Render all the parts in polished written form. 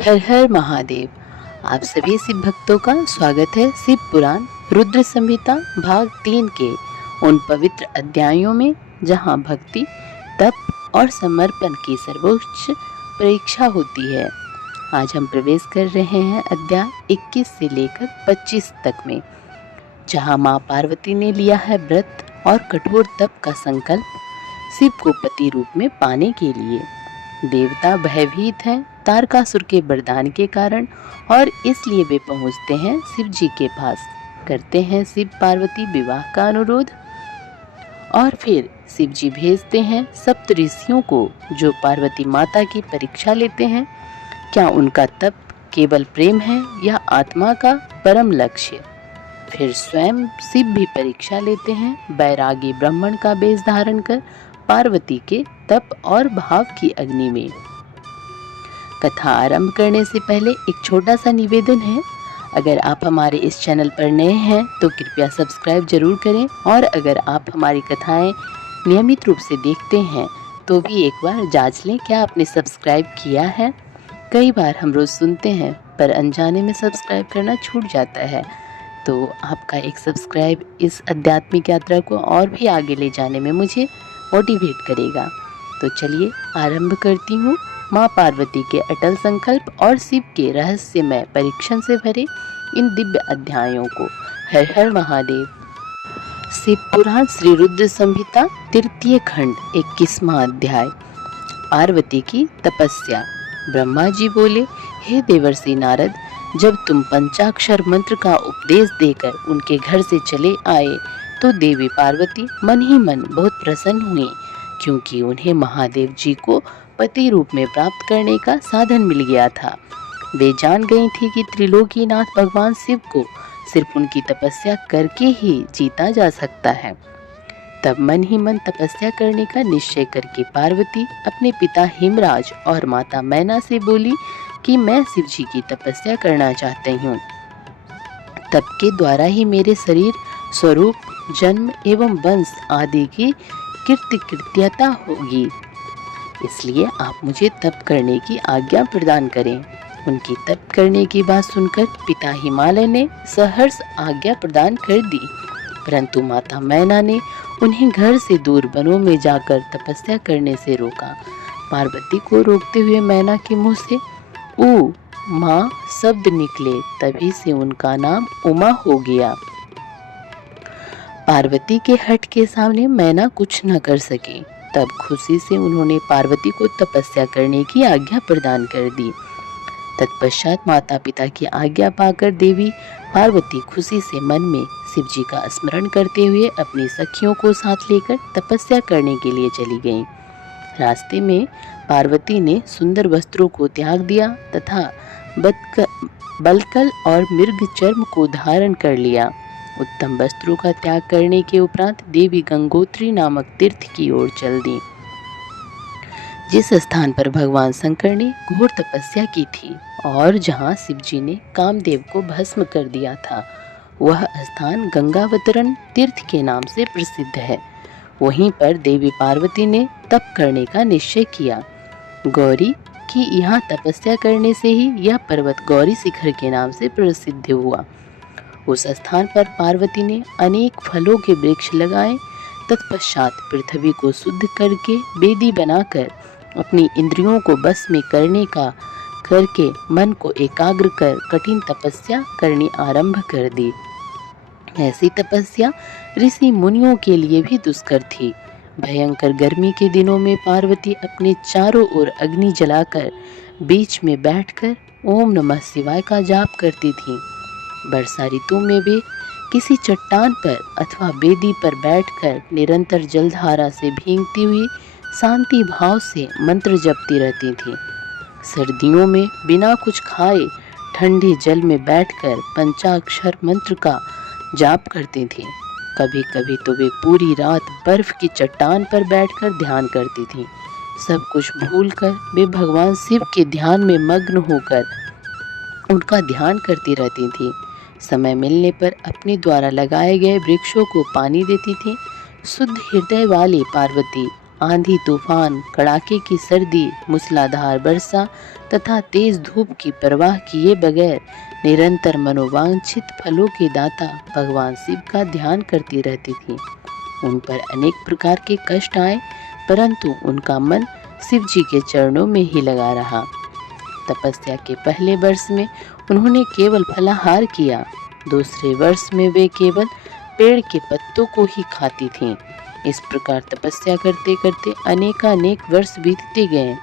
हर हर महादेव। आप सभी शिव भक्तों का स्वागत है शिव पुराण रुद्र संहिता भाग 3 के उन पवित्र अध्यायों में जहां भक्ति, तप और समर्पण की सर्वोच्च परीक्षा होती है। आज हम प्रवेश कर रहे हैं अध्याय 21 से लेकर 25 तक में, जहां मां पार्वती ने लिया है व्रत और कठोर तप का संकल्प शिव को पति रूप में पाने के लिए। देवता भयभीत हैं तारकासुर के वरदान के कारण और इसलिए वे पहुंचते हैं शिव जी के पास, करते हैं शिव पार्वती विवाह का अनुरोध और फिर शिव जी भेजते हैं सप्त ऋषियों को जो पार्वती माता की परीक्षा लेते हैं। क्या उनका तप केवल प्रेम है या आत्मा का परम लक्ष्य? फिर स्वयं शिव भी परीक्षा लेते हैं बैरागी ब्राह्मण का वेश धारण कर पार्वती के तप और भाव की अग्नि में। कथा आरंभ करने से पहले एक छोटा सा निवेदन है। अगर आप हमारे इस चैनल पर नए हैं तो कृपया सब्सक्राइब जरूर करें, और अगर आप हमारी कथाएं नियमित रूप से देखते हैं तो भी एक बार जांच लें क्या आपने सब्सक्राइब किया है। कई बार हम रोज सुनते हैं पर अनजाने में सब्सक्राइब करना छूट जाता है, तो आपका एक सब्सक्राइब इस आध्यात्मिक यात्रा को और भी आगे ले जाने में मुझे मोटिवेट करेगा। तो चलिए आरंभ करती हूँ माँ पार्वती के अटल संकल्प और शिव के रहस्यमय परीक्षण से भरे इन दिव्य अध्यायों को। हर हर महादेव। शिव पुराण श्री रुद्र संहिता तृतीय खंड 21वां अध्याय। पार्वती की तपस्या। ब्रह्मा जी बोले, हे देवर्षि नारद, जब तुम पंचाक्षर मंत्र का उपदेश देकर उनके घर से चले आए तो देवी पार्वती मन ही मन बहुत प्रसन्न हुई, क्योंकि उन्हें महादेव जी को पति रूप में प्राप्त करने का साधन मिल गया था। वे जान गई थी कि त्रिलोकीनाथ भगवान शिव को सिर्फ उनकी तपस्या करके ही जीता जा सकता है। तब मन ही मन तपस्या करने का निश्चय करके पार्वती अपने पिता हिमराज और माता मैना से बोली कि मैं शिव जी की तपस्या करना चाहती हूँ। तप के द्वारा ही मेरे शरीर, स्वरूप, जन्म एवं वंश आदि की कृत्यता होगी, इसलिए आप मुझे तप करने की आज्ञा प्रदान करें। उनकी तप करने की बात सुनकर पिता हिमालय ने सहर्ष आज्ञा प्रदान कर दी, परंतु माता मैना ने उन्हें घर से दूर वनों में जाकर तपस्या करने से रोका। पार्वती को रोकते हुए मैना के मुंह से ऊ माँ शब्द निकले, तभी से उनका नाम उमा हो गया। पार्वती के हठ के सामने मैना कुछ न कर सकी। तब खुशी से उन्होंने पार्वती को तपस्या करने की आज्ञा प्रदान कर दी। तत्पश्चात माता पिता की आज्ञा पाकर देवी पार्वती खुशी से मन में शिव जी का स्मरण करते हुए अपनी सखियों को साथ लेकर तपस्या करने के लिए चली गईं। रास्ते में पार्वती ने सुंदर वस्त्रों को त्याग दिया तथा बलकल और मृग चर्म को धारण कर लिया। उत्तम वस्त्रों का त्याग करने के उपरांत देवी गंगोत्री नामक तीर्थ की ओर चल दी, जिस स्थान पर भगवान शंकर ने घोर तपस्या की थी और जहां शिव जी ने कामदेव को भस्म कर दिया था। वह स्थान गंगावतरण तीर्थ के नाम से प्रसिद्ध है। वहीं पर देवी पार्वती ने तप करने का निश्चय किया। गौरी की यहाँ तपस्या करने से ही यह पर्वत गौरी शिखर के नाम से प्रसिद्ध हुआ। उस स्थान पर पार्वती ने अनेक फलों के वृक्ष लगाए। तत्पश्चात पृथ्वी को शुद्ध करके वेदी बनाकर अपनी इंद्रियों को बस में करके मन को एकाग्र कर कठिन तपस्या करनी आरंभ कर दी। ऐसी तपस्या ऋषि मुनियों के लिए भी दुष्कर थी। भयंकर गर्मी के दिनों में पार्वती अपने चारों ओर अग्नि जलाकर बीच में बैठकर ओम नमः शिवाय का जाप करती थीं। वर्षा ऋतु में वे किसी चट्टान पर अथवा वेदी पर बैठकर निरंतर जलधारा से भीगती हुई शांति भाव से मंत्र जपती रहती थीं। सर्दियों में बिना कुछ खाए ठंडे जल में बैठकर पंचाक्षर मंत्र का जाप करती थीं। कभी कभी तो वे पूरी रात बर्फ की चट्टान पर बैठकर ध्यान करती थीं। सब कुछ भूलकर वे भगवान शिव के ध्यान में मग्न होकर उनका ध्यान करती रहती थीं। समय मिलने पर अपने द्वारा लगाए गए वृक्षों को पानी देती थीं। शुद्ध हृदय वाली पार्वती आंधी तूफान, कड़ाके की सर्दी, मूसलाधार वर्षा तथा तेज धूप की परवाह किए बगैर निरंतर मनोवांछित फलों के दाता भगवान शिव का ध्यान करती रहती थी। उन पर अनेक प्रकार के कष्ट आए, परंतु उनका मन शिव जी के चरणों में ही लगा रहा। तपस्या के पहले वर्ष में उन्होंने केवल फलाहार किया, दूसरे वर्ष में वे केवल पेड़ के पत्तों को ही खाती थीं। इस प्रकार तपस्या करते करते अनेकानेक वर्ष बीतते गए।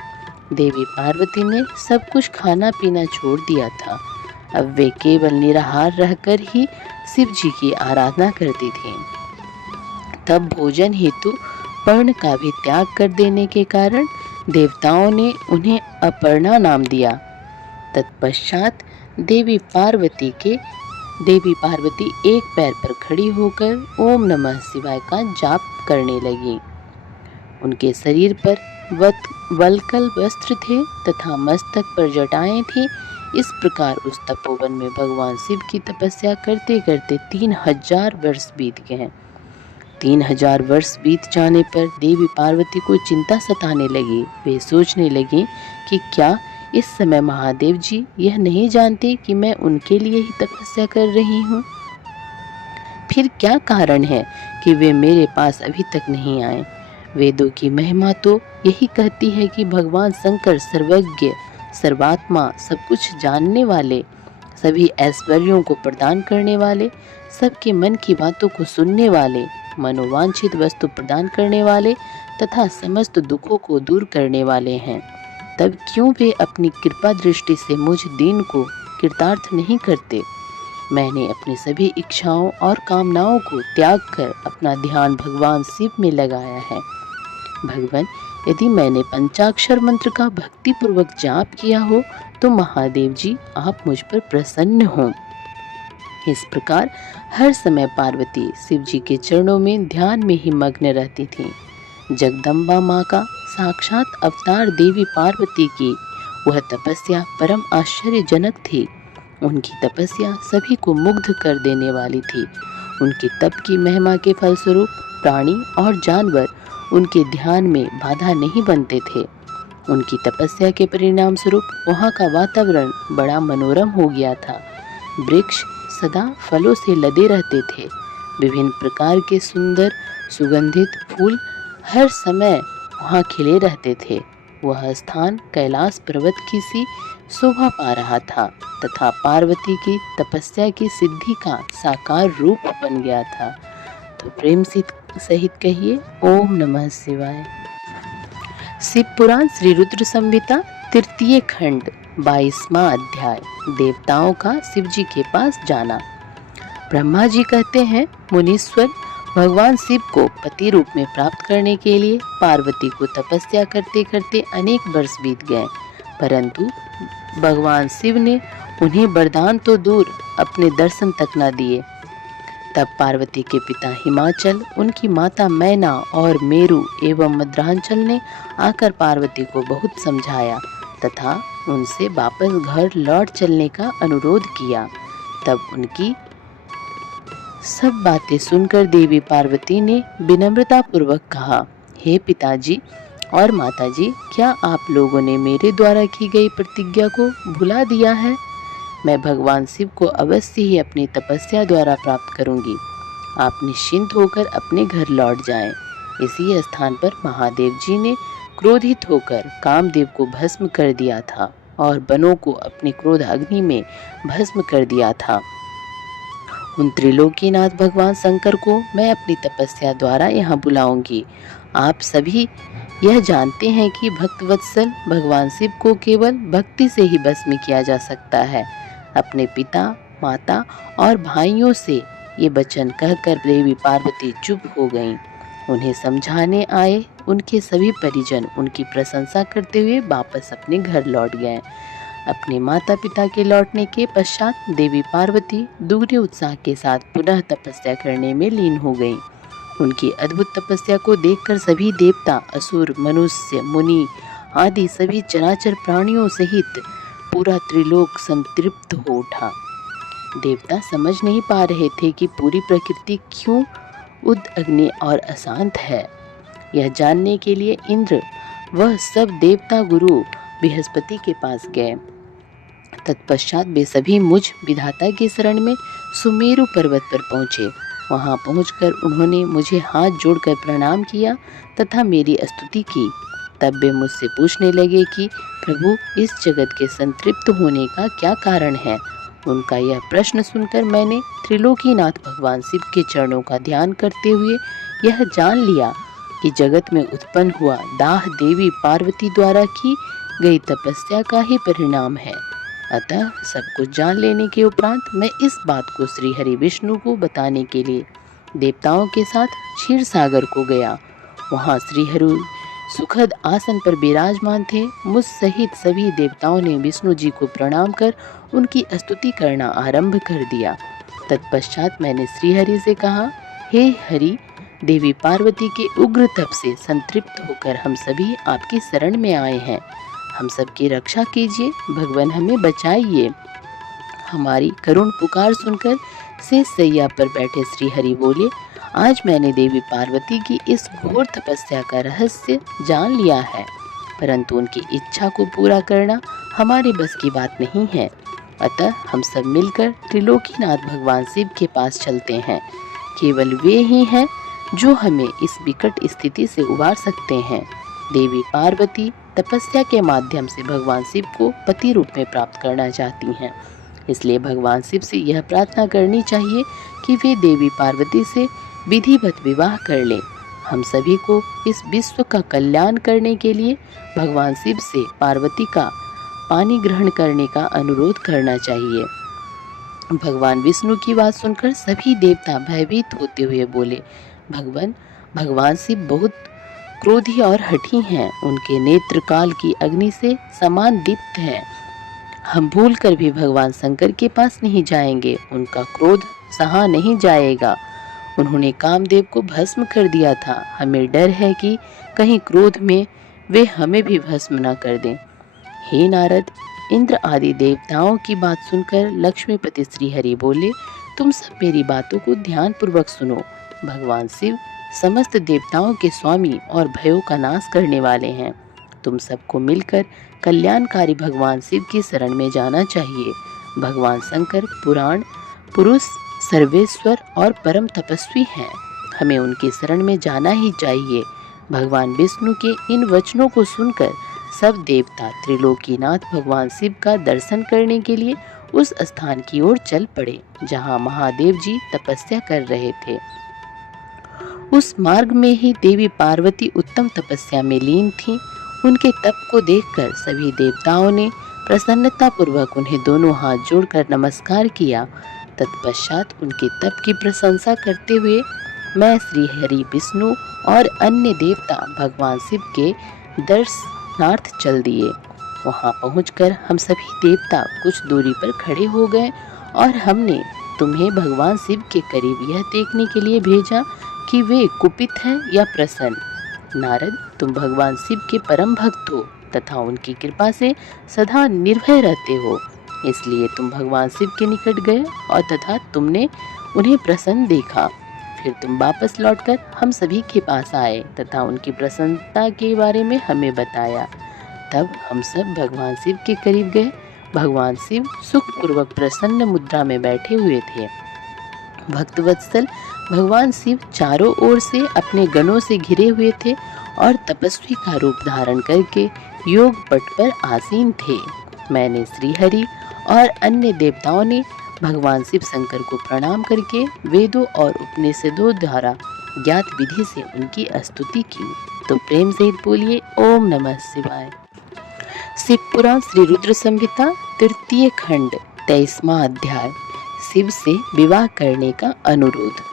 देवी पार्वती ने सब कुछ खाना पीना छोड़ दिया था। अब वे केवल निराहार रहकर ही शिव जी की आराधना करती थीं। तब भोजन हेतु पर्ण का भी त्याग कर देने के कारण देवताओं ने उन्हें अपर्णा नाम दिया। तत्पश्चात देवी पार्वती एक पैर पर खड़ी होकर ओम नमः शिवाय का जाप करने लगी। उनके शरीर पर वल्कल वस्त्र थे तथा मस्तक पर जटाएं थी। इस प्रकार उस तपोवन में भगवान शिव की तपस्या करते करते 3000 वर्ष बीत गए। 3000 वर्ष बीत जाने पर देवी पार्वती को चिंता सताने लगी। वे सोचने लगी कि क्या इस समय महादेव जी यह नहीं जानते कि मैं उनके लिए ही तपस्या कर रही हूँ? फिर क्या कारण है कि वे मेरे पास अभी तक नहीं आए? वेदों की महिमा तो यही कहती है कि भगवान शंकर सर्वज्ञ, सर्वात्मा, सब कुछ जानने वाले, सभी ऐश्वर्यों को प्रदान करने वाले, सबके मन की बातों को सुनने वाले, मनोवांछित वस्तु प्रदान करने वाले तथा समस्त दुखों को दूर करने वाले हैं। तब क्यों वे अपनी कृपा दृष्टि से मुझ दीन को कृतार्थ नहीं करते? मैंने अपनी सभी इच्छाओं और कामनाओं को त्याग कर अपना ध्यान भगवान शिव में लगाया है। भगवान, यदि मैंने पंचाक्षर मंत्र का भक्ति पूर्वक जाप किया हो तो महादेव जी आप मुझ पर प्रसन्न हों। इस प्रकार हर समय पार्वती शिव जी के चरणों में ध्यान में ही मग्न रहती थी। जगदम्बा माँ का साक्षात अवतार देवी पार्वती की वह तपस्या परम आश्चर्यजनक थी। उनकी तपस्या सभी को मुग्ध कर देने वाली थी। उनके तप की महिमा के फलस्वरूप प्राणी और जानवर उनके ध्यान में बाधा नहीं बनते थे। उनकी तपस्या के परिणाम स्वरूप वहाँ का वातावरण बड़ा मनोरम हो गया था। वृक्ष सदा फलों से लदे रहते थे। विभिन्न प्रकार के सुंदर सुगंधित फूल हर समय वहाँ खिले रहते थे। वह स्थान कैलाश पर्वत की सी शोभा पा रहा था तथा पार्वती की तपस्या की सिद्धि का साकार रूप बन गया था। तो प्रेम सहित कहिए ओम नमः शिवाय। शिव पुराण श्री रुद्र संहिता तृतीय खंड 22वां अध्याय, देवताओं का शिव जी के पास जाना। ब्रह्मा जी कहते हैं, मुनीश्वर, भगवान शिव को पति रूप में प्राप्त करने के लिए पार्वती को तपस्या करते करते अनेक वर्ष बीत गए, परंतु भगवान शिव ने उन्हें वरदान तो दूर अपने दर्शन तक न दिए। तब पार्वती के पिता हिमाचल, उनकी माता मैना और मेरु एवं मद्रांचल ने आकर पार्वती को बहुत समझाया तथा उनसे वापस घर लौट चलने का अनुरोध किया। तब उनकी सब बातें सुनकर देवी पार्वती ने विनम्रता पूर्वक कहा, हे पिताजी और माताजी, क्या आप लोगों ने मेरे द्वारा की गई प्रतिज्ञा को भुला दिया है? मैं भगवान शिव को अवश्य ही अपनी तपस्या द्वारा प्राप्त करूंगी। आप निश्चिंत होकर अपने घर लौट जाएं। इसी स्थान पर महादेव जी ने क्रोधित होकर कामदेव को भस्म कर दिया था और वनों को अपनी क्रोध अग्नि में भस्म कर दिया था। उन त्रिलोकीनाथ भगवान शंकर को मैं अपनी तपस्या द्वारा यहाँ बुलाऊंगी। आप सभी यह जानते हैं कि भक्तवत्सल भगवान शिव को केवल भक्ति से ही भस्म किया जा सकता है। अपने पिता, माता और भाइयों से ये वचन कहकर देवी पार्वती चुप हो गईं। उन्हें समझाने आए उनके सभी परिजन उनकी प्रशंसा करते हुए वापस अपने घर लौट गए। अपने माता पिता के लौटने के पश्चात देवी पार्वती दुगने उत्साह के साथ पुनः तपस्या करने में लीन हो गईं। उनकी अद्भुत तपस्या को देखकर सभी देवता, असुर, मनुष्य, मुनि आदि सभी चराचर प्राणियों सहित पूरा त्रिलोक संतृप्त हो उठा। देवता समझ नहीं पा रहे थे कि पूरी प्रकृति क्यों उद्विग्न और अशांत है। यह जानने के लिए इंद्र वह सब देवता गुरु बृहस्पति के पास गए। तत्पश्चात वे सभी मुझ विधाता की शरण में सुमेरु पर्वत पर पहुँचे। वहाँ पहुँचकर उन्होंने मुझे हाथ जोड़कर प्रणाम किया तथा मेरी स्तुति की। तब वे मुझसे पूछने लगे कि प्रभु, इस जगत के संतृप्त होने का क्या कारण है। उनका यह प्रश्न सुनकर मैंने त्रिलोकीनाथ भगवान शिव के चरणों का ध्यान करते हुए यह जान लिया कि जगत में उत्पन्न हुआ दाह देवी पार्वती द्वारा की गई तपस्या का ही परिणाम है। अतः सब कुछ जान लेने के उपरांत मैं इस बात को श्री हरि विष्णु को बताने के लिए देवताओं के साथ क्षीर सागर को गया। वहाँ श्री हरि सुखद आसन पर विराजमान थे। मुझ सहित सभी देवताओं ने विष्णु जी को प्रणाम कर उनकी स्तुति करना आरंभ कर दिया। तत्पश्चात मैंने श्रीहरि से कहा, हे हरि, देवी पार्वती के उग्र तप से संतृप्त होकर हम सभी आपकी शरण में आए हैं। हम सबकी रक्षा कीजिए, भगवान हमें बचाइए। हमारी करुण पुकार सुनकर शेष सैया पर बैठे श्रीहरि बोले, आज मैंने देवी पार्वती की इस घोर तपस्या का रहस्य जान लिया है, परंतु उनकी इच्छा को पूरा करना हमारे बस की बात नहीं है। अतः हम सब मिलकर त्रिलोकीनाथ भगवान शिव के पास चलते हैं। केवल वे ही हैं जो हमें इस विकट स्थिति से उबार सकते हैं। देवी पार्वती तपस्या के माध्यम से भगवान शिव को पति रूप में प्राप्त करना चाहती हैं, इसलिए भगवान शिव से यह प्रार्थना करनी चाहिए कि वे देवी पार्वती से विधिवत विवाह कर लें। हम सभी को इस विश्व का कल्याण करने के लिए भगवान शिव से पार्वती का पानी ग्रहण करने का अनुरोध करना चाहिए। भगवान विष्णु की बात सुनकर सभी देवता भयभीत होते हुए बोले, भगवान शिव बहुत क्रोधी और हठी हैं। उनके नेत्र काल की अग्नि से समान दीप्त हैं। हम भूल कर भी भगवान शंकर के पास नहीं जाएंगे, उनका क्रोध सहा नहीं जाएगा। उन्होंने कामदेव को भस्म कर दिया था। हमें डर है कि कहीं क्रोध में वे हमें भी भस्म न कर दें। हे नारद, इंद्र आदि देवताओं की बात सुनकर लक्ष्मीपति श्रीहरि बोले, तुम सब मेरी बातों को ध्यान पूर्वक सुनो। भगवान शिव समस्त देवताओं के स्वामी और भयों का नाश करने वाले हैं। तुम सबको मिलकर कल्याणकारी भगवान शिव की शरण में जाना चाहिए। भगवान शंकर पुराण पुरुष, सर्वेश्वर और परम तपस्वी हैं। हमें उनकी शरण में जाना ही चाहिए। भगवान विष्णु के इन वचनों को सुनकर सब देवता त्रिलोकीनाथ भगवान शिव का दर्शन करने के लिए उस स्थान की ओर चल पड़े जहां महादेव जी तपस्या कर रहे थे। उस मार्ग में ही देवी पार्वती उत्तम तपस्या में लीन थीं। उनके तप को देखकर सभी देवताओं ने प्रसन्नता पूर्वक उन्हें दोनों हाथ जोड़कर नमस्कार किया। तत्पश्चात उनके तप की प्रशंसा करते हुए मैं श्री हरि विष्णु और अन्य देवता भगवान शिव के दर्शनार्थ चल दिए। वहां पहुंचकर हम सभी देवता कुछ दूरी पर खड़े हो गए और हमने तुम्हें भगवान शिव के करीब यह देखने के लिए भेजा कि वे कुपित हैं या प्रसन्न। नारद, तुम भगवान शिव के परम भक्त हो तथा उनकी कृपा से सदा निर्भय रहते हो, इसलिए तुम भगवान शिव के निकट गए और तथा तुमने उन्हें प्रसन्न देखा। फिर तुम वापस लौटकर हम सभी के पास आए तथा उनकी प्रसन्नता के बारे में हमें बताया। तब हम सब भगवान शिव के करीब गए। भगवान शिव सुखपूर्वक प्रसन्न मुद्रा में बैठे हुए थे। भक्तवत्सल भगवान शिव चारों ओर से अपने गणों से घिरे हुए थे और तपस्वी का रूप धारण करके योग पट पर आसीन थे। मैंने श्रीहरि और अन्य देवताओं ने भगवान शिव शंकर को प्रणाम करके वेदों और उपनिषदों द्वारा ज्ञात विधि से उनकी स्तुति की। तो प्रेम से बोलिए ओम नमः शिवाय। शिव पुराण श्री रुद्र संहिता तृतीय खंड 23वां अध्याय, शिव से विवाह करने का अनुरोध।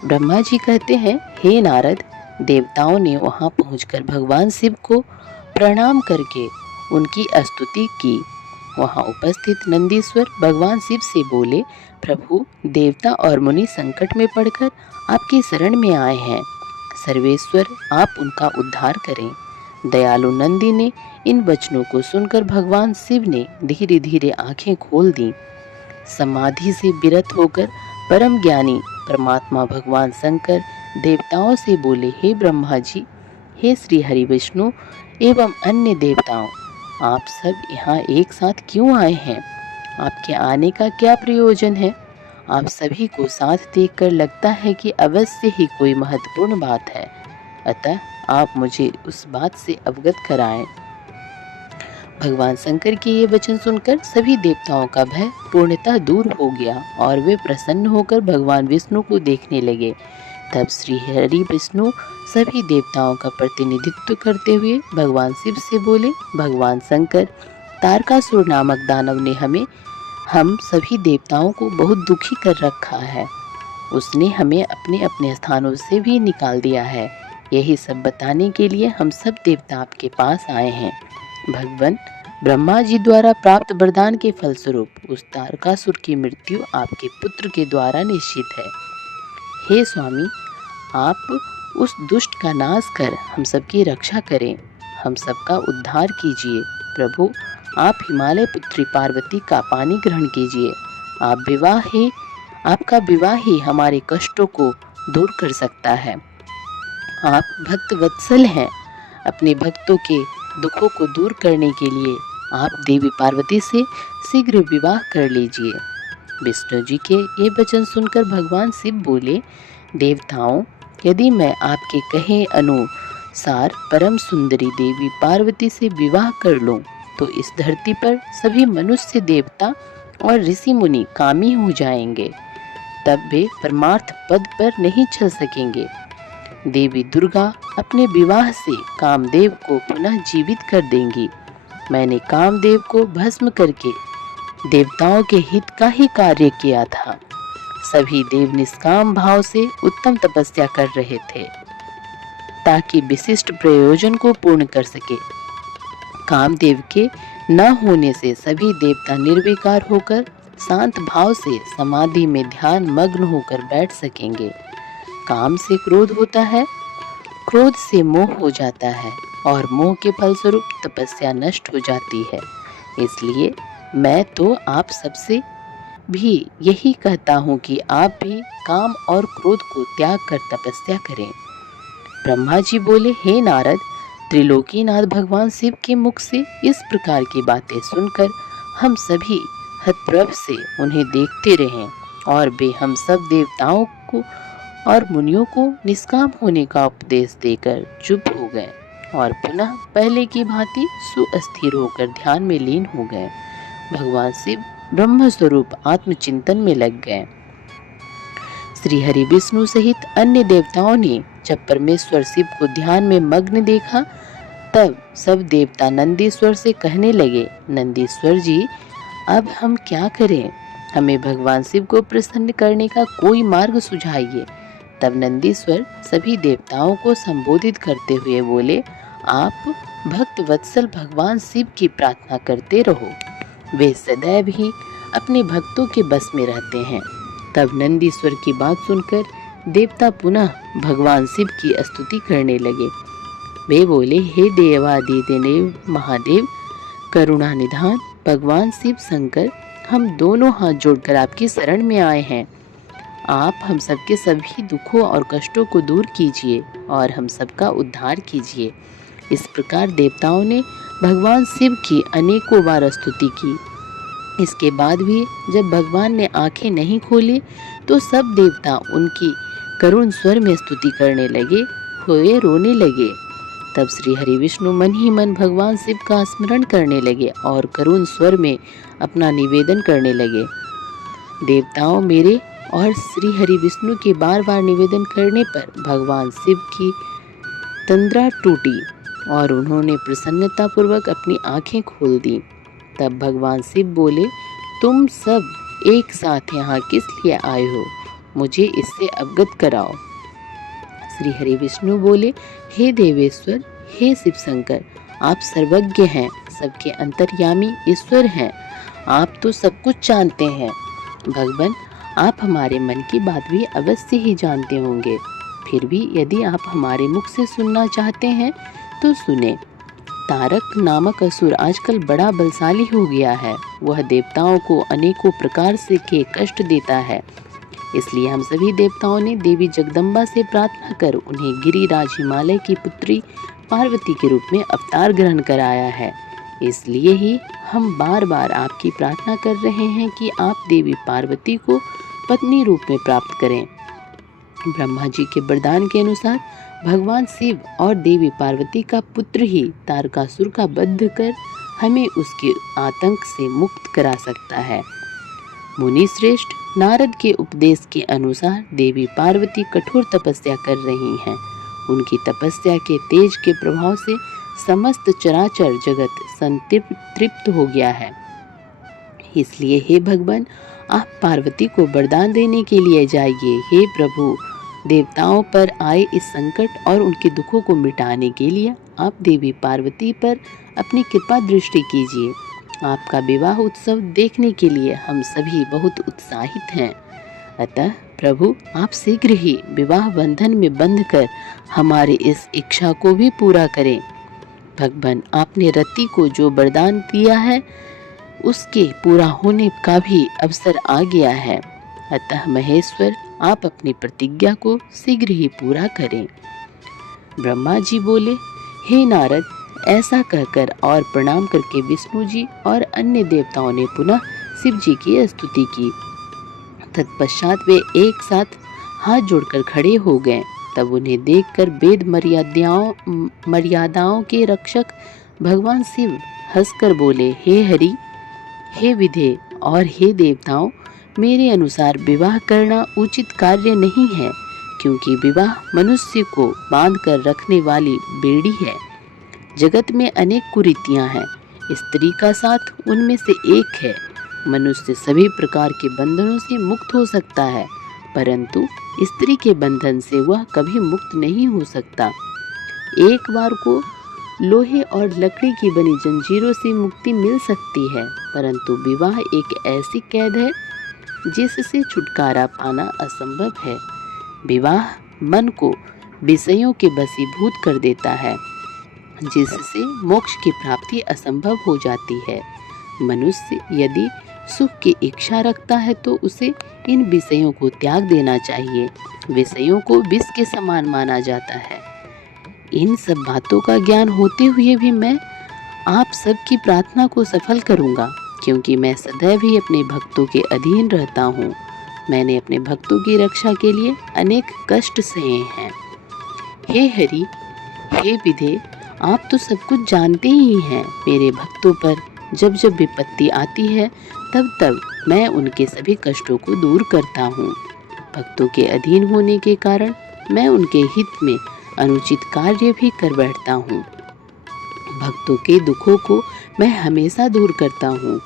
ब्रह्मा जी कहते हैं, हे नारद, देवताओं ने वहां पहुंचकर भगवान शिव को प्रणाम करके उनकी स्तुति की। वहां उपस्थित नंदीश्वर भगवान शिव से बोले, प्रभु, देवता और मुनि संकट में पड़कर आपकी शरण में आए हैं। सर्वेश्वर, आप उनका उद्धार करें। दयालु नंदी ने इन वचनों को सुनकर भगवान शिव ने धीरे धीरे आंखें खोल दी। समाधि से विरत होकर परम ज्ञानी परमात्मा भगवान शंकर देवताओं से बोले, हे ब्रह्मा जी, हे श्री हरि विष्णु एवं अन्य देवताओं, आप सब यहाँ एक साथ क्यों आए हैं? आपके आने का क्या प्रयोजन है? आप सभी को साथ देखकर लगता है कि अवश्य ही कोई महत्वपूर्ण बात है, अतः आप मुझे उस बात से अवगत कराएं। भगवान शंकर के ये वचन सुनकर सभी देवताओं का भय पूर्णतः दूर हो गया और वे प्रसन्न होकर भगवान विष्णु को देखने लगे। तब श्री हरि विष्णु सभी देवताओं का प्रतिनिधित्व करते हुए भगवान शिव से बोले, भगवान शंकर, तारकासुर नामक दानव ने हम सभी देवताओं को बहुत दुखी कर रखा है। उसने हमें अपने अपने स्थानों से भी निकाल दिया है। यही सब बताने के लिए हम सब देवता आपके पास आए हैं। भगवान ब्रह्मा जी द्वारा प्राप्त वरदान के फलस्वरूप उस तारकासुर की मृत्यु आपके पुत्र के द्वारा निश्चित है। हे स्वामी, आप उस दुष्ट का नाश कर हम सबकी रक्षा करें, हम सबका उद्धार कीजिए। प्रभु, आप हिमालय पुत्री पार्वती का पानी ग्रहण कीजिए। आपका विवाह ही हमारे कष्टों को दूर कर सकता है। आप भक्त वत्सल हैं। अपने भक्तों के दुखों को दूर करने के लिए आप देवी पार्वती से शीघ्र विवाह कर लीजिए। विष्णु जी के ये वचन सुनकर भगवान शिव बोले, देवताओं, यदि मैं आपके कहे अनुसार परम सुंदरी देवी पार्वती से विवाह कर लूं, तो इस धरती पर सभी मनुष्य, देवता और ऋषि मुनि कामी हो जाएंगे। तब वे परमार्थ पद पर नहीं चल सकेंगे। देवी दुर्गा अपने विवाह से कामदेव को पुनः जीवित कर देंगी। मैंने कामदेव को भस्म करके देवताओं के हित का ही कार्य किया था। सभी देव निष्काम भाव से उत्तम तपस्या कर रहे थे ताकि विशिष्ट प्रयोजन को पूर्ण कर सके। कामदेव के न होने से सभी देवता निर्विकार होकर शांत भाव से समाधि में ध्यान मग्न होकर बैठ सकेंगे। काम से क्रोध होता है, क्रोध से मोह हो जाता है और मोह के फलस्वरूप तपस्या नष्ट हो जाती है। इसलिए मैं तो आप सबसे भी यही कहता हूँ कि आप भी काम और क्रोध को त्याग कर तपस्या करें। ब्रह्मा जी बोले, हे नारद, त्रिलोकीनाथ भगवान शिव के मुख से इस प्रकार की बातें सुनकर हम सभी हतप्रभ से उन्हें देखते रहे और वे हम सब देवताओं को और मुनियों को निष्काम होने का उपदेश देकर चुप हो गए और पुनः पहले की भांति सुस्थिर होकर ध्यान में लीन हो गए। भगवान शिव ब्रह्म स्वरूप आत्मचिंतन में लग गए। श्री हरि विष्णु सहित अन्य देवताओं ने जब परमेश्वर शिव को ध्यान में मग्न देखा, तब सब देवता नंदीश्वर से कहने लगे, नंदीश्वर जी, अब हम क्या करें? हमें भगवान शिव को प्रसन्न करने का कोई मार्ग सुझाइए। तब नंदीश्वर सभी देवताओं को संबोधित करते हुए बोले, आप भक्त वत्सल भगवान शिव की प्रार्थना करते रहो। वे सदैव ही अपने भक्तों के बस में रहते हैं। तब नंदीश्वर की बात सुनकर देवता पुनः भगवान शिव की स्तुति करने लगे। वे बोले, हे देवादिदेव महादेव, करुणा निधान भगवान शिव शंकर, हम दोनों हाथ जोड़कर आपकी शरण में आए हैं। आप हम सबके सभी दुखों और कष्टों को दूर कीजिए और हम सबका उद्धार कीजिए। इस प्रकार देवताओं ने भगवान शिव की अनेकों बार स्तुति की। इसके बाद भी जब भगवान ने आंखें नहीं खोली, तो सब देवता उनकी करुण स्वर में स्तुति करने लगे हुए रोने लगे। तब श्री हरि विष्णु मन ही मन भगवान शिव का स्मरण करने लगे और करुण स्वर में अपना निवेदन करने लगे। देवताओं, मेरे और श्री हरि विष्णु के बार बार निवेदन करने पर भगवान शिव की तंद्रा टूटी और उन्होंने प्रसन्नतापूर्वक अपनी आंखें खोल दी। तब भगवान शिव बोले, तुम सब एक साथ यहाँ किस लिए आए हो? मुझे इससे अवगत कराओ। श्री हरि विष्णु बोले, हे देवेश्वर, हे शिव शंकर, आप सर्वज्ञ हैं, सबके अंतर्यामी ईश्वर हैं। आप तो सब कुछ जानते हैं। भगवान, आप हमारे मन की बात भी अवश्य ही जानते होंगे। फिर भी यदि आप हमारे मुख से सुनना चाहते हैं तो सुने। तारक नामक असुर आजकल बड़ा बलशाली हो गया है। वह देवताओं को अनेकों प्रकार से के कष्ट देता है। इसलिए हम सभी देवताओं ने देवी जगदम्बा से प्रार्थना कर उन्हें गिरिराज हिमालय की पुत्री पार्वती के रूप में अवतार ग्रहण कराया है। इसलिए ही हम बार बार आपकी प्रार्थना कर रहे हैं कि आप देवी पार्वती को पत्नी रूप में प्राप्त करें। ब्रह्मा जी के वरदान के अनुसार भगवान शिव और देवी पार्वती का पुत्र ही तारकासुर का वध कर हमें उसके आतंक से मुक्त करा सकता है। मुनि श्रेष्ठ, नारद के उपदेश के अनुसार देवी पार्वती कठोर तपस्या कर रही हैं। उनकी तपस्या के तेज के प्रभाव से समस्त चराचर जगत संतृप्त हो गया है। इसलिए हे भगवान, आप पार्वती को वरदान देने के लिए जाइए। हे प्रभु, देवताओं पर आए इस संकट और उनके दुखों को मिटाने के लिए आप देवी पार्वती पर अपनी कृपा दृष्टि कीजिए। आपका विवाह उत्सव देखने के लिए हम सभी बहुत उत्साहित हैं। अतः प्रभु, आप शीघ्र ही विवाह बंधन में बंध कर हमारी इस इच्छा को भी पूरा करें। भगवान, आपने रति को जो वरदान दिया है उसके पूरा होने का भी अवसर आ गया है। अतः महेश्वर, आप अपनी प्रतिज्ञा को शीघ्र ही पूरा करें। ब्रह्मा जी बोले, हे नारद, ऐसा कहकर और प्रणाम करके विष्णु जी और अन्य देवताओं ने पुनः शिव जी की स्तुति की। तत्पश्चात वे एक साथ हाथ जोड़कर खड़े हो गए। तब उन्हें देखकर वेद मर्यादाओं के रक्षक भगवान शिव हंसकर बोले, हे हरि, हे विधे और हे देवताओं, मेरे अनुसार विवाह करना उचित कार्य नहीं है, क्योंकि विवाह मनुष्य को बांध कर रखने वाली बेड़ी है। जगत में अनेक कुरीतियां हैं, स्त्री का साथ उनमें से एक है। मनुष्य सभी प्रकार के बंधनों से मुक्त हो सकता है, परंतु स्त्री के बंधन से वह कभी मुक्त नहीं हो सकता। एक बार को लोहे और लकड़ी की बनी जंजीरों से मुक्ति मिल सकती है, परंतु विवाह एक ऐसी कैद है जिससे छुटकारा पाना असंभव है। विवाह मन को विषयों के वशीभूत कर देता है, जिससे मोक्ष की प्राप्ति असंभव हो जाती है। मनुष्य यदि सुख की इच्छा रखता है तो उसे इन विषयों को त्याग देना चाहिए। विषयों को विष के समान माना जाता है। इन सब बातों का ज्ञान होते हुए भी मैं आप सबकी प्रार्थना को सफल करूंगा, क्योंकि मैं सदैव ही अपने भक्तों के अधीन रहता हूँ। मैंने अपने भक्तों की रक्षा के लिए अनेक कष्ट सहे हैं। हे हरि, हे विधे, आप तो सब कुछ जानते ही हैं। मेरे भक्तों पर जब जब विपत्ति आती है तब तब मैं उनके सभी कष्टों को दूर करता हूँ। भक्तों के अधीन होने के कारण मैं उनके हित में अनुचित कार्य भी कर बैठता हूँ। भक्तों के दुखों को मैं हमेशा दूर करता हूँ।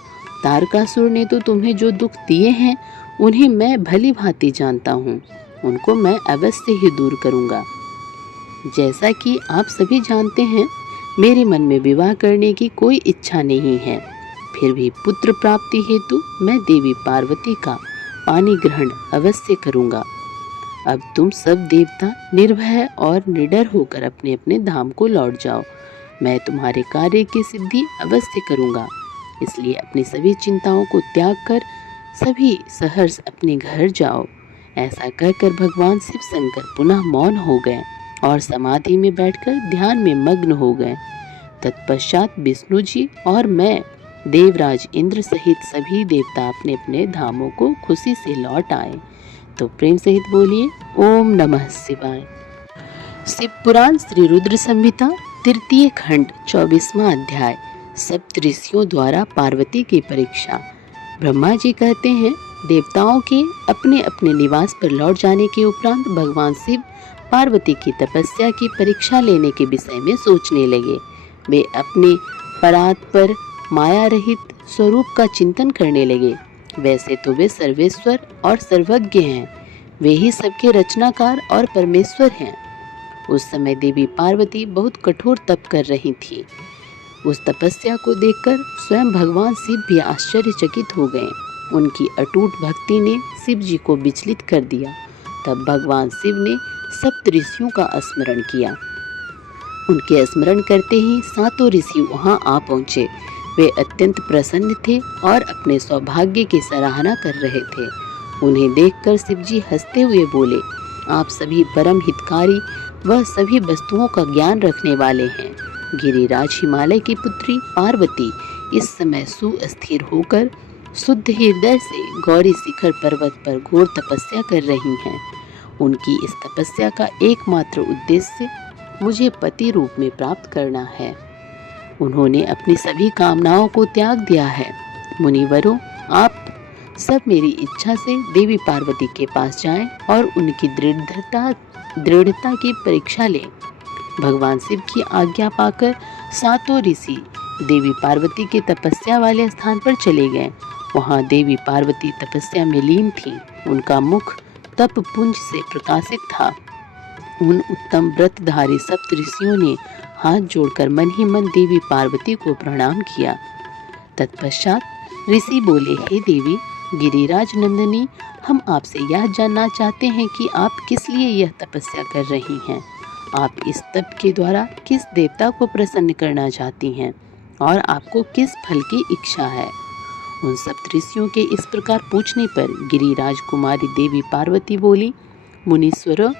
तारकासुर ने तो तुम्हें जो दुख दिए हैं उन्हें मैं भली भांति जानता हूँ। उनको मैं अवश्य ही दूर करूँगा। जैसा कि आप सभी जानते हैं, मेरे मन में विवाह करने की कोई इच्छा नहीं है। फिर भी पुत्र प्राप्ति हेतु मैं देवी पार्वती का पानी ग्रहण अवश्य करूँगा। अब तुम सब देवता निर्भय और निडर होकर अपने अपने धाम को लौट जाओ। मैं तुम्हारे कार्य की सिद्धि अवश्य करूँगा। इसलिए अपनी सभी चिंताओं को त्याग कर सभी सहर्ष अपने घर जाओ। ऐसा कहकर भगवान शिव शंकर पुनः मौन हो गए और समाधि में बैठकर ध्यान में मग्न हो गए। तत्पश्चात विष्णु जी और मैं, देवराज इंद्र सहित सभी देवता अपने अपने धामों को खुशी से लौट आए। तो प्रेम सहित बोलिए, ओम नमः शिवाय। शिव पुराण श्री रुद्र संहिता तृतीय खंड 24वां अध्याय, सप्तऋषियों द्वारा पार्वती की परीक्षा। ब्रह्मा जी कहते हैं, देवताओं के अपने अपने निवास पर लौट जाने के उपरांत भगवान शिव पार्वती की तपस्या की परीक्षा लेने के विषय में सोचने लगे। वे अपने परात्पर माया रहित स्वरूप का चिंतन करने लगे। वैसे तो वे सर्वेश्वर और सर्वज्ञ हैं, वे ही सबके रचनाकार और परमेश्वर हैं। उस समय देवी पार्वती बहुत कठोर तप कर रही थी। उस तपस्या को देखकर स्वयं भगवान शिव भी आश्चर्यचकित हो गए। उनकी अटूट भक्ति ने शिव जी को विचलित कर दिया। तब भगवान शिव ने सप्तऋषियों का स्मरण किया। उनके स्मरण करते ही सातों ऋषि वहां आ पहुंचे। वे अत्यंत प्रसन्न थे और अपने सौभाग्य की सराहना कर रहे थे। उन्हें देखकर शिवजी हंसते हुए बोले, आप सभी परम हितकारी व सभी वस्तुओं का ज्ञान रखने वाले हैं। गिरिराज हिमालय की पुत्री पार्वती इस समय सुस्थिर होकर शुद्ध हृदय से गौरी शिखर पर्वत पर घोर तपस्या कर रही हैं। उनकी इस तपस्या का एकमात्र उद्देश्य मुझे पति रूप में प्राप्त करना है। उन्होंने अपनी सभी कामनाओं को त्याग दिया है। मुनिवरों, आप सब मेरी इच्छा से देवी पार्वती के पास जाएं और उनकी दृढ़ता की परीक्षा लें। भगवान शिव की आज्ञा पाकर सातों ऋषि देवी पार्वती के तपस्या वाले स्थान पर चले गए। वहां देवी पार्वती तपस्या में लीन थीं। उनका मुख तप पुंज से प्रकाशित था। उन उत्तम व्रतधारी सप्त ऋषियों ने हाथ जोड़कर मन ही मन देवी पार्वती को प्रणाम किया। तत्पश्चात ऋषि बोले, हे देवी गिरिराज नंदिनी, हम आपसे यह जानना चाहते हैं कि आप किस लिए यह तपस्या कर रही हैं। आप इस तप के द्वारा किस देवता को प्रसन्न करना चाहती हैं और आपको किस फल की इच्छा है। उन सप्तऋषियों के इस प्रकार पूछने पर गिरिराज कुमारी देवी पार्वती बोली, मुनीश्वरों,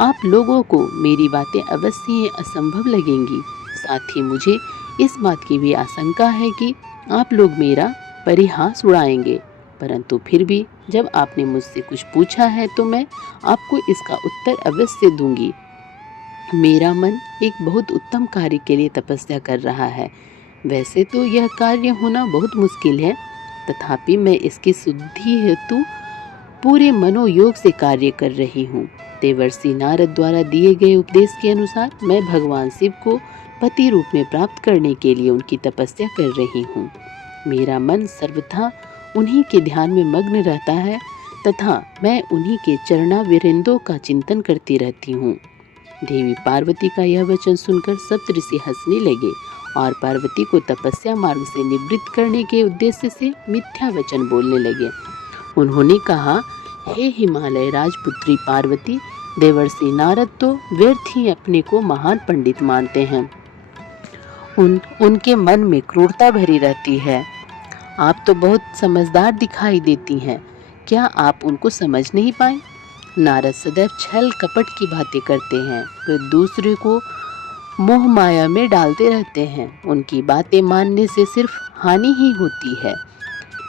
आप लोगों को मेरी बातें अवश्य ही असंभव लगेंगी। साथ ही मुझे इस बात की भी आशंका है कि आप लोग मेरा परिहास उड़ाएंगे, परंतु फिर भी जब आपने मुझसे कुछ पूछा है तो मैं आपको इसका उत्तर अवश्य दूंगी। मेरा मन एक बहुत उत्तम कार्य के लिए तपस्या कर रहा है। वैसे तो यह कार्य होना बहुत मुश्किल है, तथापि मैं इसकी शुद्धि हेतु पूरे मनोयोग से कार्य कर रही हूँ। देवर्षि नारद द्वारा दिए गए उपदेश के अनुसार मैं भगवान शिव को पति रूप में प्राप्त करने के लिए उनकी तपस्या कर रही हूँ। मेरा मन सर्वथा उन्हीं के ध्यान में मग्न रहता है तथा मैं उन्हीं के चरणाविंदों का चिंतन करती रहती हूँ। देवी पार्वती का यह वचन सुनकर सप्तऋषि हंसने लगे और पार्वती को तपस्या मार्ग से निवृत्त करने के उद्देश्य से मिथ्या वचन बोलने लगे। उन्होंने कहा, हे हिमालय राजपुत्री पार्वती, देवर्षि नारद तो व्यर्थ ही अपने को महान पंडित मानते हैं। उनके मन में क्रूरता भरी रहती है। आप तो बहुत समझदार दिखाई देती हैं। क्या आप उनको समझ नहीं पाए? नारद सदैव छल कपट की बातें करते हैं। वे दूसरे को मोह माया में डालते रहते हैं। उनकी बातें मानने से सिर्फ हानि ही होती है।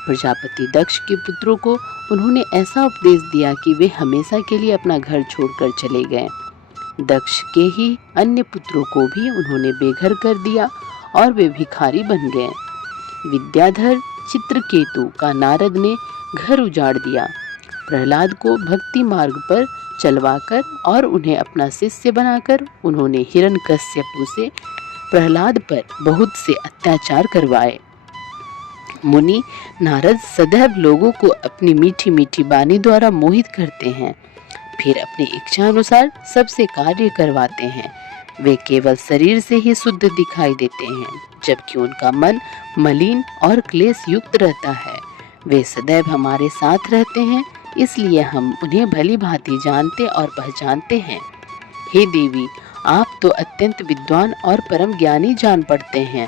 प्रजापति दक्ष के पुत्रों को उन्होंने ऐसा उपदेश दिया कि वे हमेशा के लिए अपना घर छोड़कर चले गए। दक्ष के ही अन्य पुत्रों को भी उन्होंने बेघर कर दिया और वे भिखारी बन गए। विद्याधर चित्रकेतु का नारद ने घर उजाड़ दिया। प्रहलाद को भक्ति मार्ग पर चलवाकर और उन्हें अपना शिष्य बनाकर उन्होंने हिरण्यकश्यपु से प्रहलाद पर बहुत से अत्याचार करवाए। मुनि नारद सदैव लोगों को अपनी मीठी मीठी वाणी द्वारा मोहित करते हैं, फिर अपनी इच्छा अनुसार सबसे कार्य करवाते हैं। वे केवल शरीर से ही शुद्ध दिखाई देते हैं, जबकि उनका मन मलिन और क्लेश युक्त रहता है। वे सदैव हमारे साथ रहते हैं, इसलिए हम उन्हें भली भांति जानते और पहचानते हैं। हे देवी, आप तो अत्यंत विद्वान और परम ज्ञानी जान पड़ते हैं।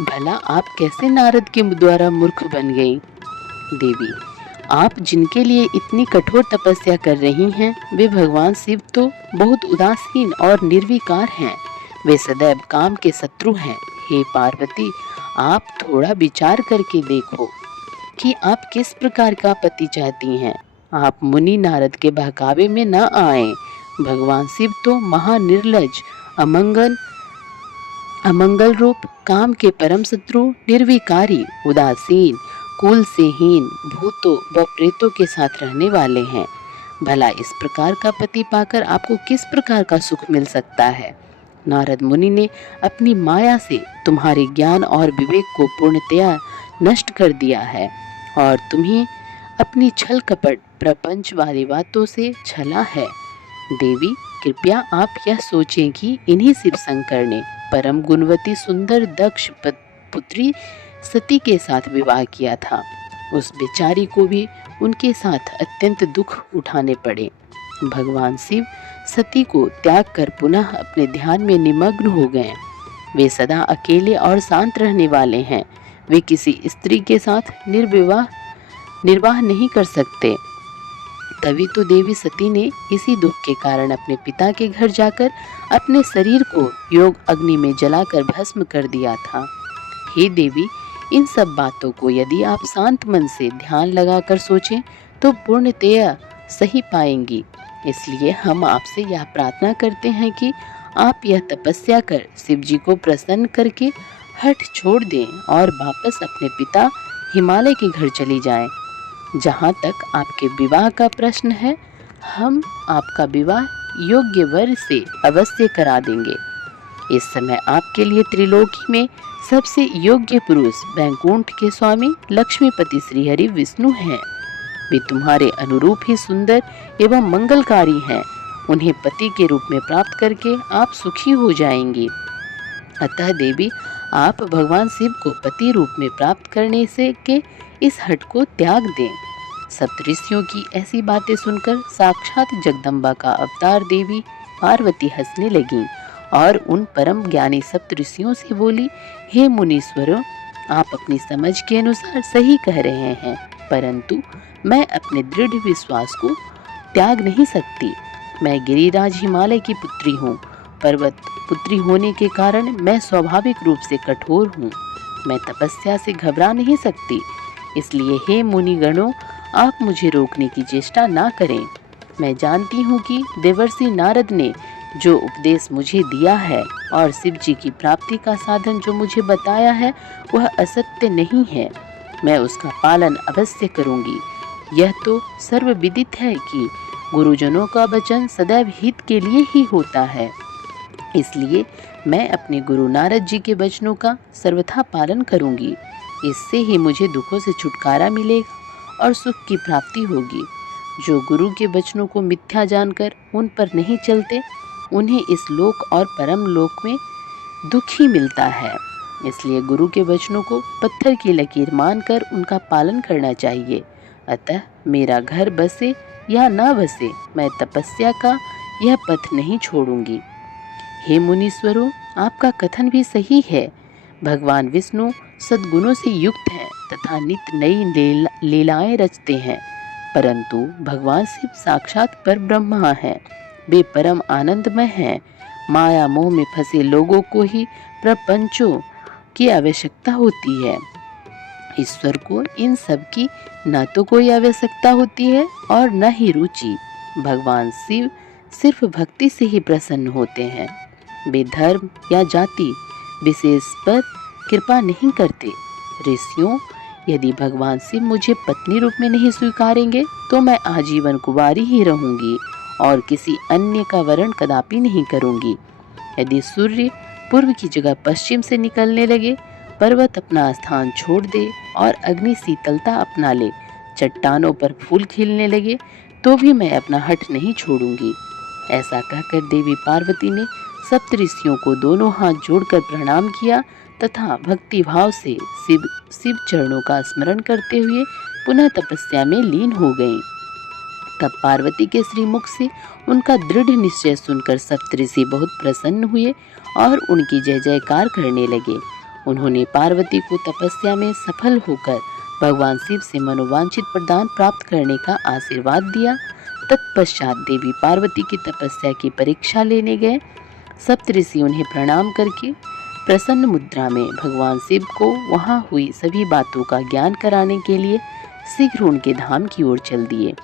भला आप कैसे नारद के द्वारा मूर्ख बन गई? देवी, आप जिनके लिए इतनी कठोर तपस्या कर रही हैं, वे भगवान शिव तो बहुत उदासीन और निर्विकार हैं। वे सदैव काम के शत्रु हैं। हे पार्वती, आप थोड़ा विचार करके देखो कि आप किस प्रकार का पति चाहती हैं। आप मुनि नारद के बहकावे में न आएं। भगवान शिव तो महानिर्लज, अमंगल रूप, काम के परम शत्रु, निर्विकारी, उदासीन, कुल से हीन, भूतों व प्रेतों के साथ रहने वाले हैं। भला इस प्रकार का पति पाकर आपको किस प्रकार का सुख मिल सकता है? नारद मुनि ने अपनी माया से तुम्हारे ज्ञान और विवेक को पूर्णतया नष्ट कर दिया है और तुम्हें अपनी छल कपट प्रपंच वाली बातों से छला है। देवी, कृपया आप यह सोचें कि इन्हीं शिव शंकर ने परम गुणवती सुंदर दक्ष पुत्री सती के साथ विवाह किया था। उस बेचारी को भी उनके साथ अत्यंत दुख उठाने पड़े। भगवान शिव सती को त्याग कर पुनः अपने ध्यान में निमग्न हो गए। वे सदा अकेले और शांत रहने वाले हैं। वे किसी स्त्री के साथ निर्विवाह निर्वाह नहीं कर सकते। तभी तो देवी सती ने इसी दुख के कारण अपने पिता के घर जाकर अपने शरीर को योग अग्नि में जलाकर भस्म कर दिया था। हे देवी, इन सब बातों को यदि आप शांत मन से ध्यान लगाकर सोचें तो पूर्णतया सही पाएंगी। इसलिए हम आपसे यह प्रार्थना करते हैं कि आप यह तपस्या कर शिव जी को प्रसन्न करके हठ छोड़ दें और वापस अपने पिता हिमालय के घर चली जाएं। जहाँ तक आपके विवाह का प्रश्न है, हम आपका विवाह योग्य वर से अवश्य करा देंगे। इस समय आपके लिए त्रिलोकी में सबसे योग्य पुरुष वैकुंठ के स्वामी लक्ष्मीपति श्रीहरि विष्णु हैं। वे तुम्हारे अनुरूप ही सुंदर एवं मंगलकारी हैं। उन्हें पति के रूप में प्राप्त करके आप सुखी हो जाएंगी। अतः देवी, आप भगवान शिव को पति रूप में प्राप्त करने से के इस हट को त्याग दें। सप्तऋषियों की ऐसी बातें सुनकर साक्षात जगदम्बा का अवतार देवी पार्वती हंसने लगी और उन परम ज्ञानी सप्तऋषियों से बोली, हे मुनीश्वरों, आप अपनी समझ के अनुसार सही कह रहे हैं, परंतु मैं अपने दृढ़ विश्वास को त्याग नहीं सकती। मैं गिरिराज हिमालय की पुत्री हूँ। पर्वत पुत्री होने के कारण मैं स्वाभाविक रूप से कठोर हूँ। मैं तपस्या से घबरा नहीं सकती। इसलिए हे मुनिगणों, आप मुझे रोकने की चेष्टा ना करें। मैं जानती हूँ कि देवर्षि नारद ने जो उपदेश मुझे दिया है और शिव जी की प्राप्ति का साधन जो मुझे बताया है वह असत्य नहीं है। मैं उसका पालन अवश्य करूँगी। यह तो सर्वविदित है कि गुरुजनों का वचन सदैव हित के लिए ही होता है। इसलिए मैं अपने गुरु नारद जी के वचनों का सर्वथा पालन करूँगी। इससे ही मुझे दुखों से छुटकारा मिलेगा और सुख की प्राप्ति होगी। जो गुरु के वचनों को मिथ्या जानकर उन पर नहीं चलते, उन्हें इस लोक और परम लोक में दुख ही मिलता है। इसलिए गुरु के वचनों को पत्थर की लकीर मानकर उनका पालन करना चाहिए। अतः मेरा घर बसे या ना बसे, मैं तपस्या का यह पथ नहीं छोड़ूंगी। हे मुनीश्वरों, आपका कथन भी सही है। भगवान विष्णु सद्गुणों से युक्त हैं तथा नित्य नई लीलाएं रचते हैं, परंतु भगवान शिव साक्षात परब्रह्मा हैं। वे परम आनंदमय हैं। माया मोह में फंसे लोगों को ही प्रपंचों की आवश्यकता होती है। ईश्वर को इन सब की न तो कोई आवश्यकता होती है और न ही रुचि। भगवान शिव सिर्फ भक्ति से ही प्रसन्न होते हैं। वे धर्म या जाति विशेष पर कृपा नहीं करते। ऋषियों, यदि भगवान शिव मुझे पत्नी रूप में नहीं स्वीकारेंगे तो मैं आजीवन कुंवारी ही रहूंगी और किसी अन्य का वरण कदापि नहीं करूंगी। यदि सूर्य पूर्व की जगह पश्चिम से निकलने लगे, पर्वत अपना स्थान छोड़ दे और अग्नि शीतलता अपना ले, चट्टानों पर फूल खिलने लगे, तो भी मैं अपना हठ नहीं छोड़ूंगी। ऐसा कहकर देवी पार्वती ने सप्तऋषियों को दोनों हाथ जोड़कर प्रणाम किया तथा भक्ति भाव से शिव चरणों का स्मरण करते हुए पुनः तपस्या में लीन हो गईं। तब पार्वती के श्रीमुख से उनका दृढ़ निश्चय सुनकर सप्तऋषि बहुत प्रसन्न हुए और उनकी जय जयकार करने लगे। उन्होंने पार्वती को तपस्या में सफल होकर भगवान शिव से मनोवांछित वरदान प्राप्त करने का आशीर्वाद दिया। तत्पश्चात देवी पार्वती की तपस्या की परीक्षा लेने गए। सप्तऋषि उन्हें प्रणाम करके प्रसन्न मुद्रा में भगवान शिव को वहां हुई सभी बातों का ज्ञान कराने के लिए शीघ्र उनके धाम की ओर चल दिए।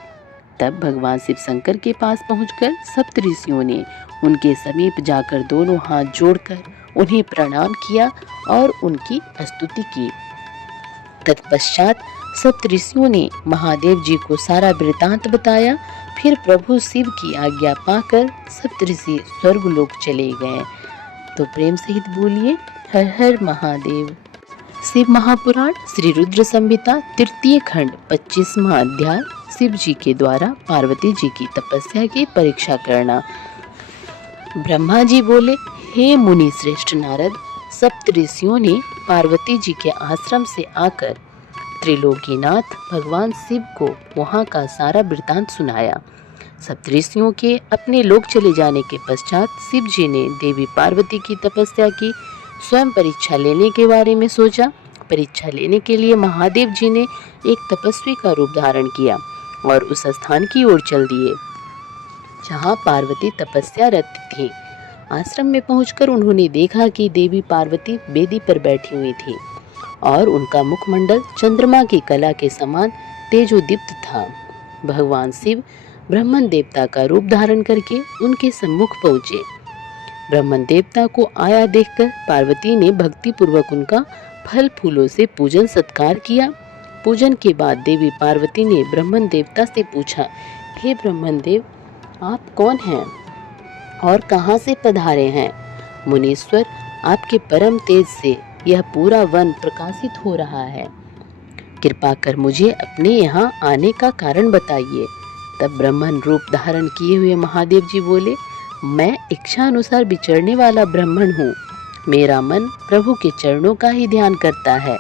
तब भगवान शिव शंकर के पास पहुंचकर सप्तऋषियों ने उनके समीप जाकर दोनों हाथ जोड़कर उन्हें प्रणाम किया और उनकी स्तुति की। तत्पश्चात सप्तऋषियों ने महादेव जी को सारा वृतांत बताया। फिर प्रभु शिव की आज्ञा पाकर सप्तऋषि स्वर्गलोक चले गए। तो प्रेम सहित बोलिए, हर हर महादेव। शिव महापुराण श्री रुद्र संहिता तृतीय खंड 25वां अध्याय, शिव जी के द्वारा पार्वती जी की तपस्या की परीक्षा करना। ब्रह्मा जी बोले, हे मुनि श्रेष्ठ नारद, सप्तऋषियों ने पार्वती जी के आश्रम से आकर त्रिलोकीनाथ भगवान शिव को वहाँ का सारा वृतांत सुनाया। सप्तऋषियों के अपने लोक चले जाने के पश्चात शिव जी ने देवी पार्वती की तपस्या की स्वयं परीक्षा लेने के बारे में सोचा। परीक्षा लेने के लिए महादेव जी ने एक तपस्वी का रूप धारण किया और उस स्थान की ओर चल दिए जहाँ पार्वती तपस्यारत थी। आश्रम में पहुंचकर उन्होंने देखा कि देवी पार्वती वेदी पर बैठी हुई थी और उनका मुखमंडल चंद्रमा की कला के समान तेजोदीप्त था। भगवान शिव ब्रह्मन देवता का रूप धारण करके उनके सम्मुख पहुंचे। ब्रह्मन देवता को आया देखकर पार्वती ने भक्ति पूर्वक उनका फल फूलों से पूजन सत्कार किया। पूजन के बाद देवी पार्वती ने ब्रह्मन देवता से पूछा, हे ब्रह्मन देव, आप कौन हैं और कहाँ से पधारे हैं? मुनीश्वर, आपके परम तेज से यह पूरा वन प्रकाशित हो रहा है। कृपा कर मुझे अपने यहाँ आने का कारण बताइए। तब ब्रह्मन रूप धारण किए हुए महादेव जी बोले, मैं इच्छा अनुसार विचरने वाला ब्राह्मण हूँ। मेरा मन प्रभु के चरणों का ही ध्यान करता है।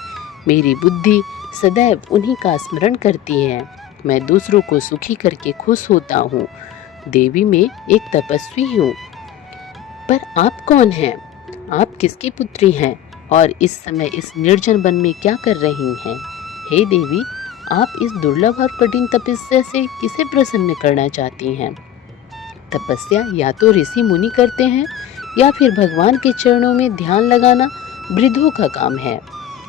मेरी बुद्धि सदैव उन्हीं का स्मरण करती है। मैं दूसरों को सुखी करके खुश होता हूँ। देवी में एक तपस्वी हूँ। पर आप कौन हैं? आप किसकी पुत्री हैं और इस समय इस निर्जन वन में क्या कर रही हैं? हे देवी, आप इस दुर्लभ और कठिन तपस्या से किसे प्रसन्न करना चाहती हैं? तपस्या या तो ऋषि मुनि करते हैं या फिर भगवान के चरणों में ध्यान लगाना वृद्धों का काम है।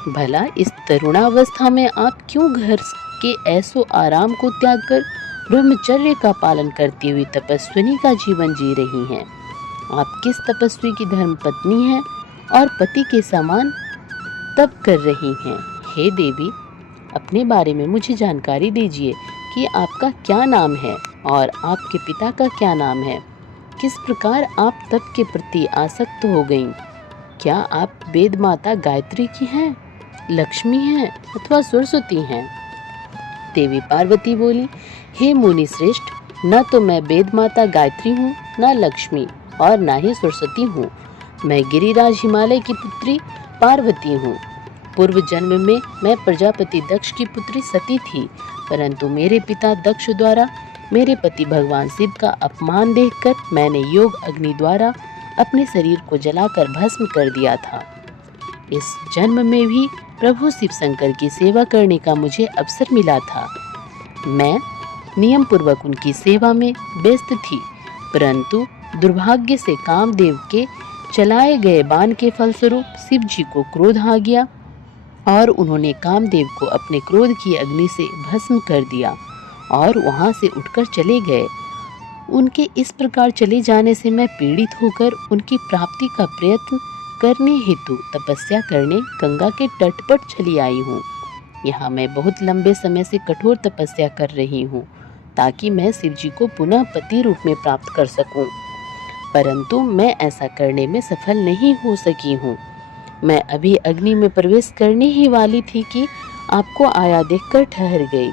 भला इस तरुणावस्था में आप क्यों घर के ऐसो आराम को त्याग कर ब्रह्मचर्य का पालन करती हुई तपस्विनी का जीवन जी रही हैं? आप किस तपस्वी की धर्म पत्नी हैं और पति के समान तप कर रही हैं? हे देवी, अपने बारे में मुझे जानकारी दीजिए कि आपका क्या नाम है और आपके पिता का क्या नाम है। किस प्रकार आप तप के प्रति आसक्त हो गईं? क्या आप वेद माता गायत्री की हैं, लक्ष्मी हैं अथवा सरस्वती हैं? देवी पार्वती बोली, हे मुनि श्रेष्ठ, न तो मैं वेद माता गायत्री हूँ, न लक्ष्मी और न ही सरस्वती हूँ। मैं गिरिराज हिमालय की पुत्री पार्वती हूँ। पूर्व जन्म में मैं प्रजापति दक्ष की पुत्री सती थी, परंतु मेरे पिता दक्ष द्वारा मेरे पति भगवान शिव का अपमान देखकर मैंने योग अग्नि द्वारा अपने शरीर को जलाकर भस्म कर दिया था। इस जन्म में भी प्रभु शिव शंकर की सेवा करने का मुझे अवसर मिला था। मैं नियम पूर्वक उनकी सेवा में व्यस्त थी, परंतु दुर्भाग्य से कामदेव के चलाए गए बाण के फलस्वरूप शिव जी को क्रोध आ गया और उन्होंने कामदेव को अपने क्रोध की अग्नि से भस्म कर दिया और वहां से उठकर चले गए। उनके इस प्रकार चले जाने से मैं पीड़ित होकर उनकी प्राप्ति का प्रयत्न करने हेतु तपस्या करने गंगा के तट पर चली आई हूँ। यहाँ मैं बहुत लंबे समय से कठोर तपस्या कर रही हूँ ताकि मैं शिव जी को पुनः पति रूप में प्राप्त कर सकूं, परंतु मैं ऐसा करने में सफल नहीं हो सकी हूँ। मैं अभी अग्नि में प्रवेश करने ही वाली थी कि आपको आया देखकर ठहर गई।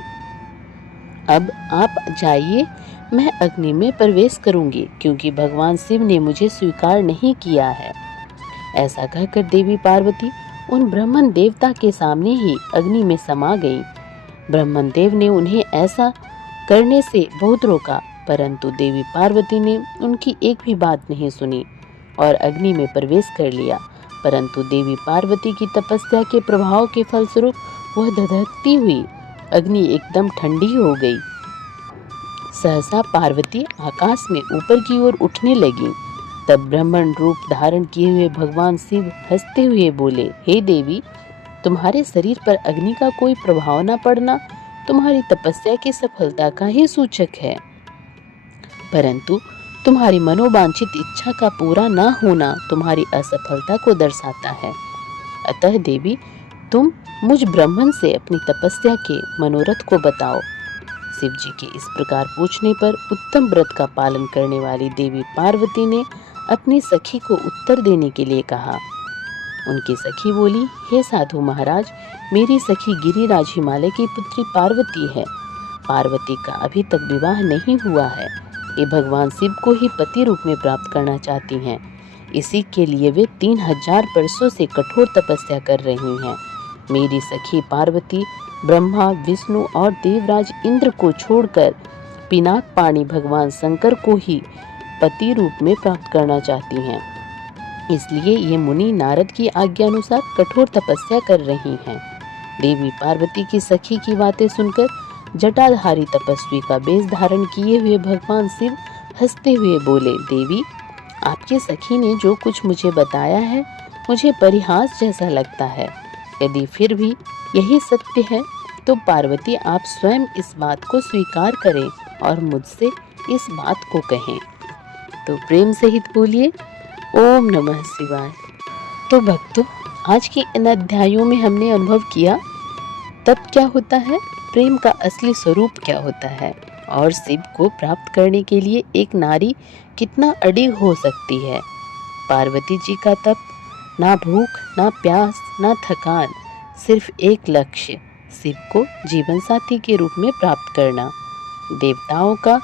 अब आप जाइए, मैं अग्नि में प्रवेश करूंगी क्योंकि भगवान शिव ने मुझे स्वीकार नहीं किया है। ऐसा कहकर देवी पार्वती उन ब्रह्मन देवता के सामने ही अग्नि में समा गई। ब्रह्मन देव ने उन्हें ऐसा करने से बहुत रोका, परंतु देवी पार्वती ने उनकी एक भी बात नहीं सुनी और अग्नि में प्रवेश कर लिया। परंतु देवी पार्वती की तपस्या के प्रभाव के फलस्वरूप वह धधकती हुई अग्नि एकदम ठंडी हो गई। सहसा पार्वती आकाश में ऊपर की ओर उठने लगी। तब ब्राह्मण रूप धारण किए हुए भगवान शिव हंसते हुए बोले, हे देवी, तुम्हारे शरीर पर अग्नि का कोई प्रभाव न पड़ना तुम्हारी तपस्या की सफलता का ही सूचक है, परंतु तुम्हारी मनोवांछित इच्छा का पूरा न होना तुम्हारी असफलता को दर्शाता है। अतः देवी, तुम मुझ ब्राह्मण से अपनी तपस्या के मनोरथ को बताओ। शिव जी के इस प्रकार पूछने पर उत्तम व्रत का पालन करने वाली देवी पार्वती ने अपनी सखी को उत्तर देने के लिए कहा। उनकी सखी बोली, हे साधु महाराज, मेरी सखी गिरिराज हिमालय की पुत्री पार्वती है। पार्वती का अभी तक विवाह नहीं हुआ है। ये भगवान शिव को ही पति रूप में प्राप्त करना चाहती हैं। इसी के लिए वे 3000 वर्षों से कठोर तपस्या कर रही हैं। मेरी सखी पार्वती ब्रह्मा, विष्णु और देवराज इंद्र को छोड़कर पिनाक पाणी भगवान शंकर को ही पति रूप में प्राप्त करना चाहती हैं। इसलिए ये मुनि नारद की आज्ञा अनुसार कठोर तपस्या कर रही हैं। देवी पार्वती की सखी की बातें सुनकर जटाधारी तपस्वी का वेश धारण किए हुए भगवान शिव हंसते हुए बोले, देवी, आपकी सखी ने जो कुछ मुझे बताया है मुझे परिहास जैसा लगता है। यदि फिर भी यही सत्य है तो पार्वती आप स्वयं इस बात को स्वीकार करें और मुझसे इस बात को कहें। तो प्रेम सहित बोलिए ओम नमः शिवाय। तो भक्तों, आज के इन अध्यायों में हमने अनुभव किया तब क्या होता है, प्रेम का असली स्वरूप क्या होता है और शिव को प्राप्त करने के लिए एक नारी कितना अडिग हो सकती है। पार्वती जी का तप, ना भूख ना प्यास ना थकान, सिर्फ एक लक्ष्य, शिव को जीवन साथी के रूप में प्राप्त करना। देवताओं का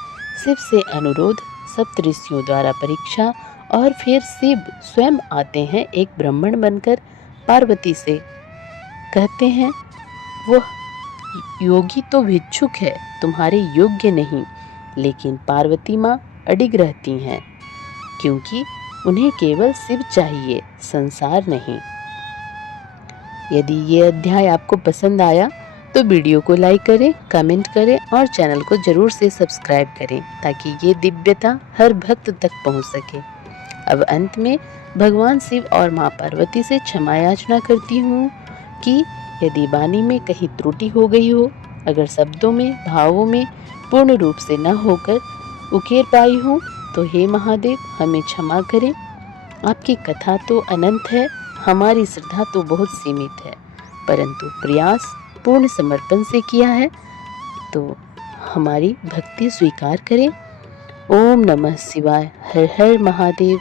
शिव से अनुरोध, सप्तऋषियों द्वारा परीक्षा और फिर शिव स्वयं आते हैं एक ब्राह्मण बनकर पार्वती से कहते हैं, वो योगी तो भिक्षुक है, तुम्हारे योग्य नहीं। लेकिन पार्वती माँ अडिग रहती हैं क्योंकि उन्हें केवल शिव चाहिए, संसार नहीं। यदि ये अध्याय आपको पसंद आया तो वीडियो को लाइक करें, कमेंट करें और चैनल को जरूर से सब्सक्राइब करें ताकि ये दिव्यता हर भक्त तक पहुंच सके। अब अंत में भगवान शिव और माँ पार्वती से क्षमा याचना करती हूँ कि यदि वाणी में कहीं त्रुटि हो गई हो, अगर शब्दों में भावों में पूर्ण रूप से न होकर उकेर पाई हूँ, तो हे महादेव हमें क्षमा करें। आपकी कथा तो अनंत है, हमारी श्रद्धा तो बहुत सीमित है, परंतु प्रयास पूर्ण समर्पण से किया है तो हमारी भक्ति स्वीकार करें। ओम नमः शिवाय। हर हर महादेव।